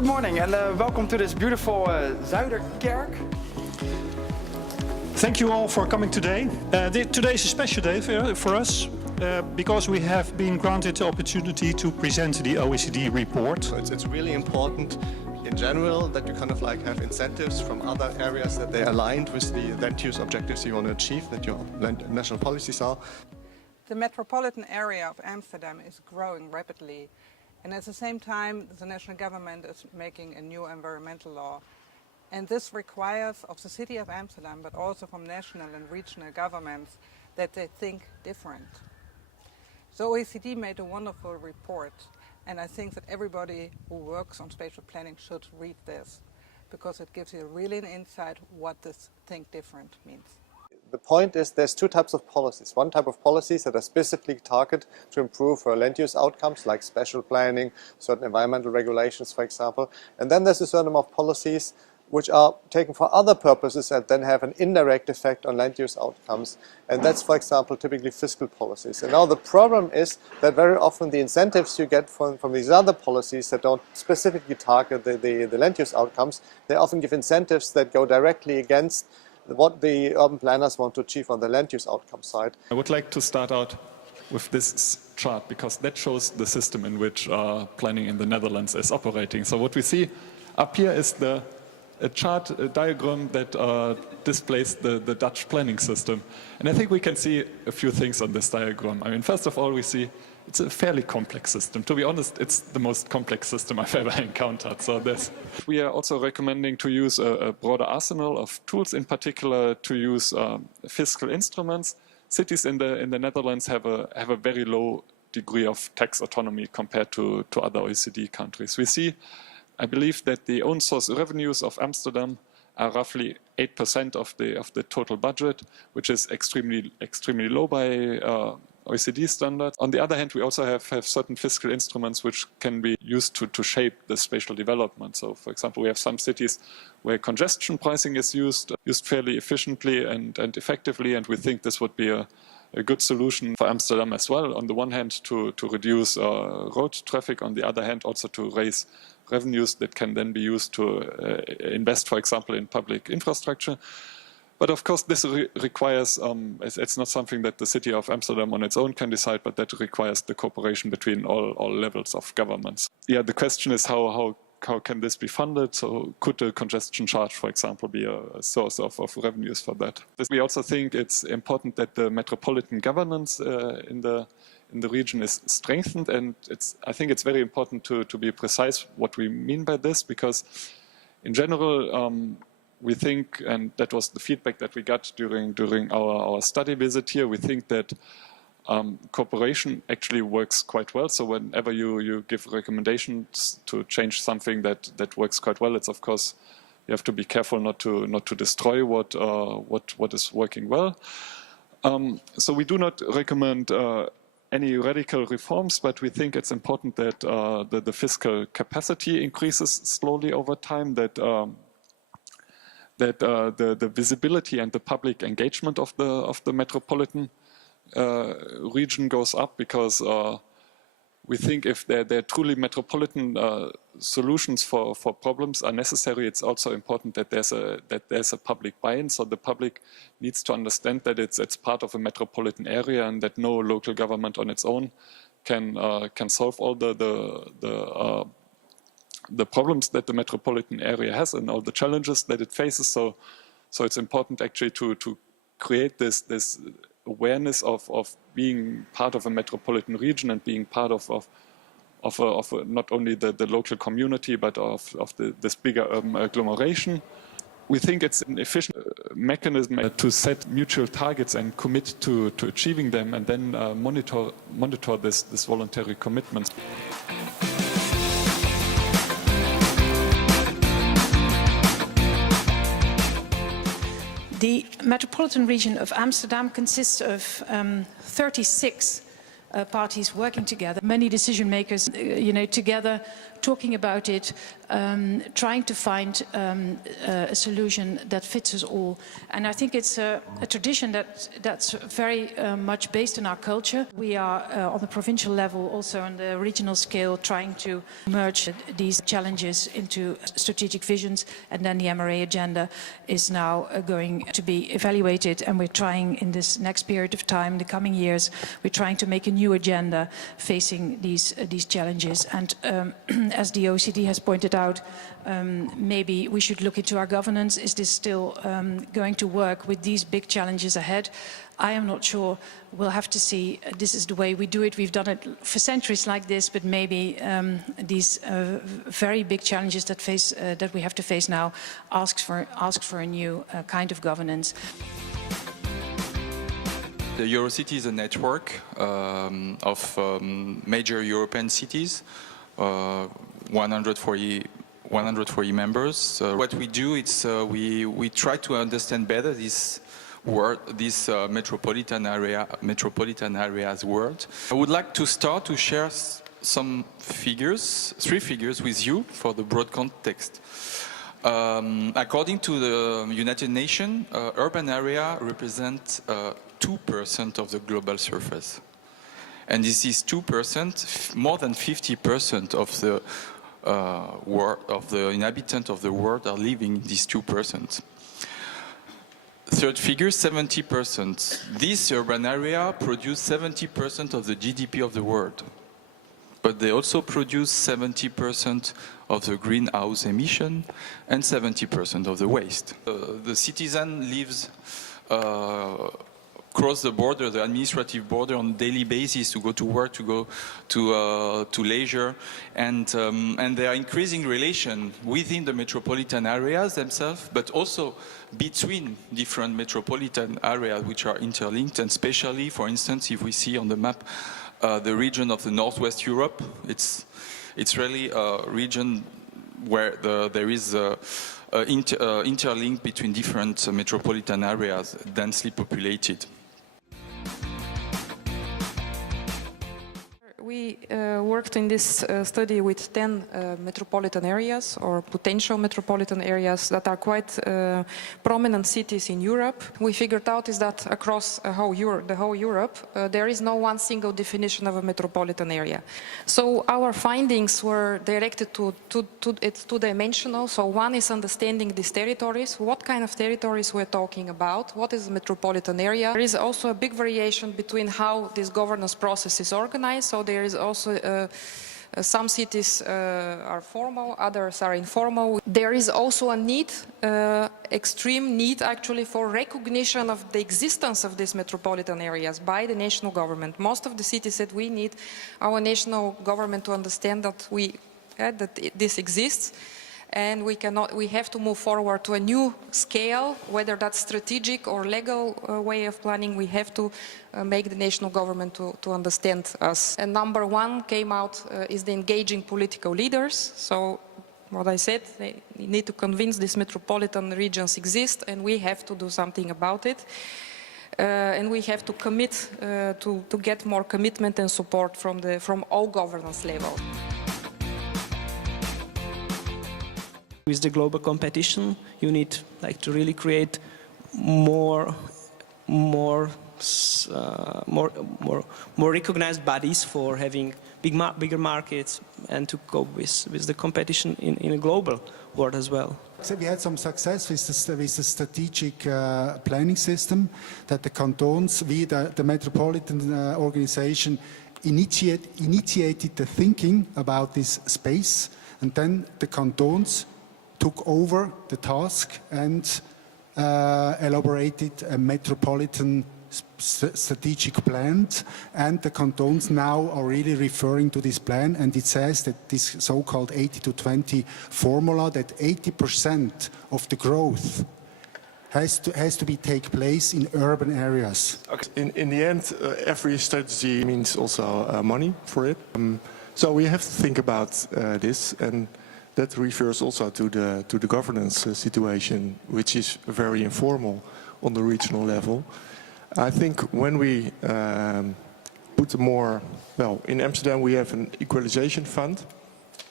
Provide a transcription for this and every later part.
Good morning and welcome to this beautiful Zuiderkerk. Thank you all for coming today. Today is a special day for us because we have been granted the opportunity to present the OECD report. So it's really important in general that you kind of like have incentives from other areas that they're aligned with the land use objectives you want to achieve, that your national policies are. The metropolitan area of Amsterdam is growing rapidly, and at the same time the national government is making a new environmental law. And this requires of the city of Amsterdam, but also from national and regional governments, that they think different. So OECD made a wonderful report, and I think that everybody who works on spatial planning should read this, because it gives you really an insight what this think different means. The point is there's two types of policies. One type of policies that are specifically targeted to improve land use outcomes, like spatial planning, certain environmental regulations, for example. And then there's a certain amount of policies which are taken for other purposes and then have an indirect effect on land use outcomes. And that's, for example, typically fiscal policies. And now the problem is that very often the incentives you get from these other policies that don't specifically target the land use outcomes, they often give incentives that go directly against what the urban planners want to achieve on the land use outcome side. I would like to start out with this chart because that shows the system in which planning in the Netherlands is operating. So what we see up here is a diagram that displays the Dutch planning system. And I think we can see a few things on this diagram. I mean, first of all, we see it's a fairly complex system. To be honest, it's the most complex system I've ever encountered. So we are also recommending to use a broader arsenal of tools, in particular to use fiscal instruments. Cities in the Netherlands have a very low degree of tax autonomy compared to other OECD countries. We see, I believe, that the own source revenues of Amsterdam are roughly 8% of the total budget, which is extremely low by OECD standards. On the other hand, we also have certain fiscal instruments which can be used to shape the spatial development. So, for example, we have some cities where congestion pricing is used fairly efficiently and effectively, and we think this would be a good solution for Amsterdam as well. On the one hand, to reduce road traffic, on the other hand, also to raise revenues that can then be used to invest, for example, in public infrastructure. But of course, this requires, it's not something that the city of Amsterdam on its own can decide, but that requires the cooperation between all levels of governments. Yeah, the question is how can this be funded? So could a congestion charge, for example, be a source of revenues for that? We also think it's important that the metropolitan governance in the region is strengthened, and I think it's very important to be precise what we mean by this, because in general we think, and that was the feedback that we got during our study visit here, we think that cooperation actually works quite well. So whenever you give recommendations to change something that works quite well, it's of course you have to be careful not to destroy what is working well. So we do not recommend any radical reforms, but we think it's important that the fiscal capacity increases slowly over time, that the visibility and the public engagement of the metropolitan region goes up, because we think if there are truly metropolitan solutions for problems are necessary, it's also important that there's a public buy-in. So the public needs to understand that it's part of a metropolitan area, and that no local government on its own can solve all the problems that the metropolitan area has and all the challenges that it faces. So it's important actually to create this awareness of being part of a metropolitan region and being part of not only the local community, but of this bigger urban agglomeration. We think it's an efficient mechanism to set mutual targets and commit to achieving them, and then monitor this voluntary commitments. The metropolitan region of Amsterdam consists of 36 parties working together, many decision makers, together talking about it, trying to find a solution that fits us all. And I think it's a tradition that's very much based on our culture. We are on the provincial level, also on the regional scale, trying to merge these challenges into strategic visions, and then the MRA agenda is now going to be evaluated, and we're trying in this next period of time, the coming years, we're trying to make a new agenda facing these challenges. And as the OECD has pointed out, maybe we should look into our governance. Is this still going to work with these big challenges ahead? I am not sure. We'll have to see. This is the way we do it. We've done it for centuries like this, but maybe these very big challenges that we have to face now ask for a new kind of governance. The Eurocity is a network of major European cities, 140 members. What we do is we try to understand better this metropolitan area's world. I would like to start to share some figures, 3 figures with you for the broad context. According to the United Nations, urban area represents 2% of the global surface. And this is 2%, more than 50% of the inhabitants of the world are living in these 2%. Third figure, 70%. This urban area produces 70% of the GDP of the world. But they also produce 70% of the greenhouse emission and 70% of the waste. The citizen lives cross the border, the administrative border, on a daily basis to go to work, to go to leisure, and there are increasing relations within the metropolitan areas themselves, but also between different metropolitan areas which are interlinked, and especially, for instance, if we see on the map the region of the Northwest Europe, it's really a region where there is interlink between different metropolitan areas densely populated. We worked in this study with 10 metropolitan areas, or potential metropolitan areas, that are quite prominent cities in Europe. We figured out is that across the whole Europe, there is no one single definition of a metropolitan area. So our findings were directed it's two-dimensional. So one is understanding these territories, what kind of territories we're talking about, what is a metropolitan area. There is also a big variation between how this governance process is organized. So there is also some cities are formal, others are informal. There is also a need, extreme need actually, for recognition of the existence of these metropolitan areas by the national government. Most of the cities said we need our national government to understand that that this exists. And we have to move forward to a new scale, whether that's strategic or legal way of planning. We have to make the national government to understand us. And number 1 came out is the engaging political leaders. So what I said, they need to convince these metropolitan regions exist, and we have to do something about it. And we have to commit to get more commitment and support from all governance levels. With the global competition, you need to really create more recognized bodies for having bigger markets and to cope with the competition in a global world as well. So we had some success with the strategic planning system that the cantons, the metropolitan organization, initiated the thinking about this space, and then the cantons took over the task and elaborated a metropolitan strategic plan, and the cantons now are really referring to this plan, and it says that this so-called 80-20 formula, that 80% of the growth has to take place in urban areas. Okay. In the end, every strategy means also money for it. So we have to think about this, and that refers also to the governance situation, which is very informal on the regional level. I think when we put more, well, in Amsterdam we have an equalization fund,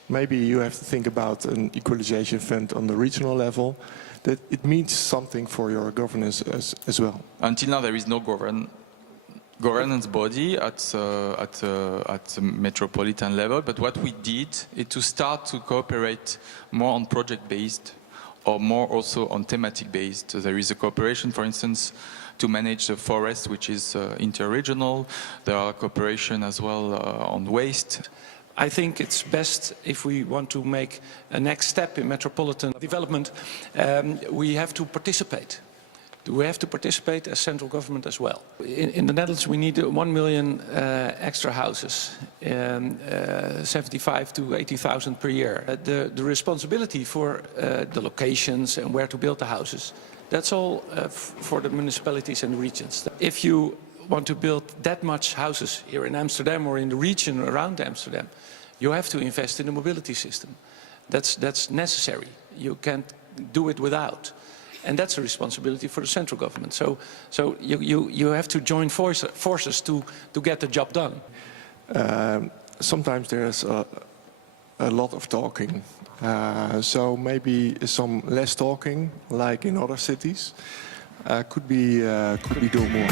maybe you have to think about an equalization fund on the regional level, that it means something for your governance as well. Until now, there is no governance body at the metropolitan level, but what we did is to start to cooperate more on project-based or more also on thematic-based. So there is a cooperation, for instance, to manage the forest, which is interregional. There are cooperation as well on waste. I think it's best if we want to make a next step in metropolitan development, we have to participate. We have to participate as central government as well. In the Netherlands we need 1 million extra houses, 75 to 80,000 per year. The responsibility for the locations and where to build the houses, that's all for the municipalities and the regions. If you want to build that much houses here in Amsterdam or in the region around Amsterdam, you have to invest in the mobility system. That's necessary. You can't do it without. And that's a responsibility for the central government. So you have to join forces to get the job done. Sometimes there's a lot of talking. So maybe some less talking, like in other cities, could be do more.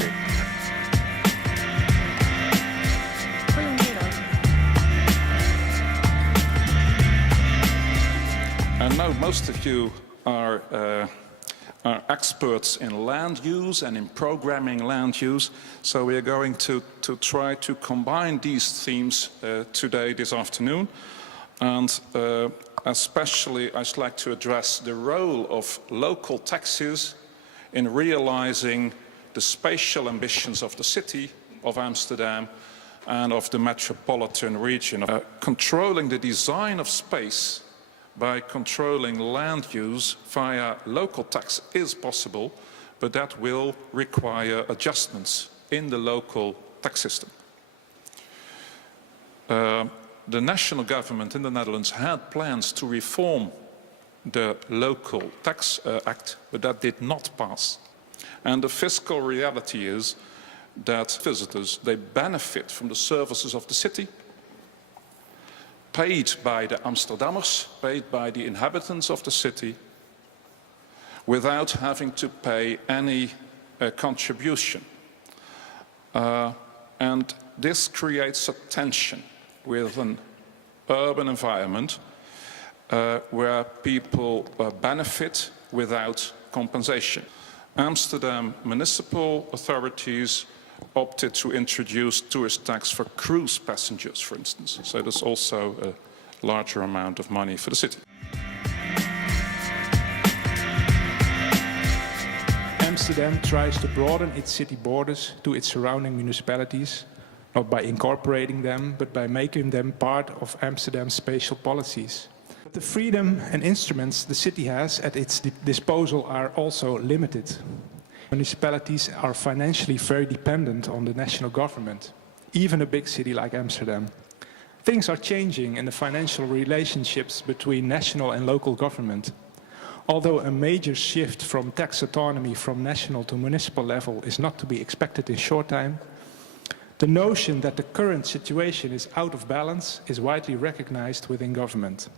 I know most of you are experts in land use and in programming land use, so we are going to try to combine these themes today, this afternoon, and especially I'd like to address the role of local taxes in realizing the spatial ambitions of the city of Amsterdam and of the metropolitan region. Controlling the design of space by controlling land use via local tax is possible, but that will require adjustments in the local tax system. The national government in the Netherlands had plans to reform the Local Tax Act, but that did not pass. And the fiscal reality is that visitors, they benefit from the services of the city, paid by the Amsterdammers, paid by the inhabitants of the city, without having to pay any contribution. And this creates a tension with an urban environment where people benefit without compensation. Amsterdam municipal authorities opted to introduce tourist tax for cruise passengers, for instance. So there's also a larger amount of money for the city. Amsterdam tries to broaden its city borders to its surrounding municipalities, not by incorporating them, but by making them part of Amsterdam's spatial policies. But the freedom and instruments the city has at its disposal are also limited. Municipalities are financially very dependent on the national government, even a big city like Amsterdam. Things are changing in the financial relationships between national and local government. Although a major shift from tax autonomy from national to municipal level is not to be expected in short time, the notion that the current situation is out of balance is widely recognized within government.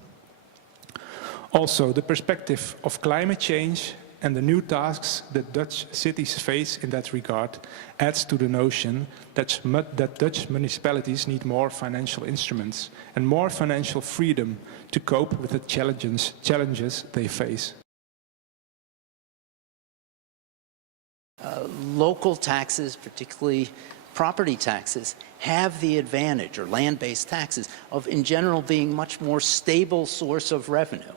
Also, the perspective of climate change and the new tasks that Dutch cities face in that regard adds to the notion that Dutch municipalities need more financial instruments and more financial freedom to cope with the challenges they face. Local taxes, particularly property taxes, have the advantage, or land-based taxes, of in general being much more stable source of revenue.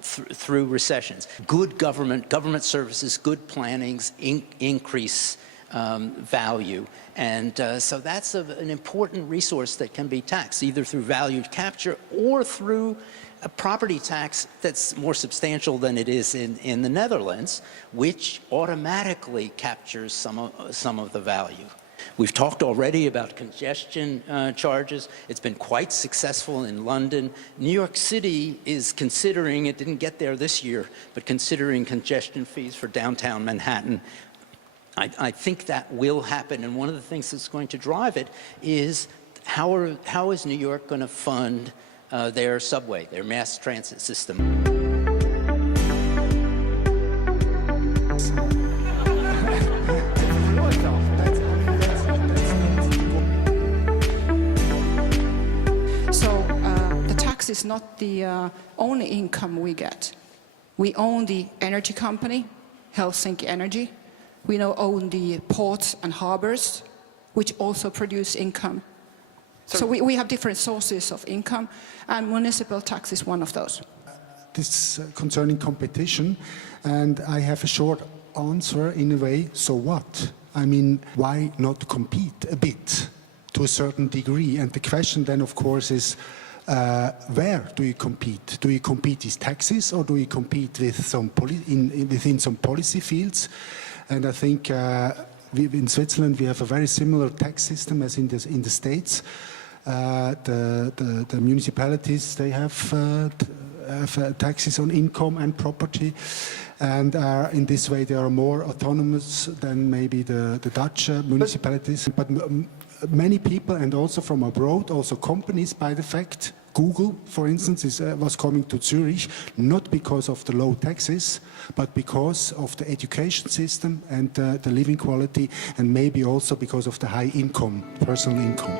Through recessions. Good government services, good plannings increase value. And so that's an important resource that can be taxed, either through value capture or through a property tax that's more substantial than it is in the Netherlands, which automatically captures some of the value. We've talked already about congestion charges. It's been quite successful in London. New York City is considering, it didn't get there this year, but considering congestion fees for downtown Manhattan. I think that will happen, and one of the things that's going to drive it is how is New York going to fund their subway, their mass transit system. So the tax is not the only income we get. We own the energy company, Helsinki Energy. We now own the ports and harbors, which also produce income. So we have different sources of income, and municipal tax is one of those. This concerning competition, and I have a short answer in a way, so what? I mean, why not compete a bit to a certain degree? And the question then, of course, is where do you compete? Do you compete with taxes, or do you compete with within some policy fields? And I think in Switzerland we have a very similar tax system as in the States. The municipalities, they have taxes on income and property, and in this way they are more autonomous than maybe the Dutch municipalities. But many people, and also from abroad, also companies, by the fact, Google, for instance, was coming to Zurich not because of the low taxes, but because of the education system and the living quality, and maybe also because of the high income, personal income.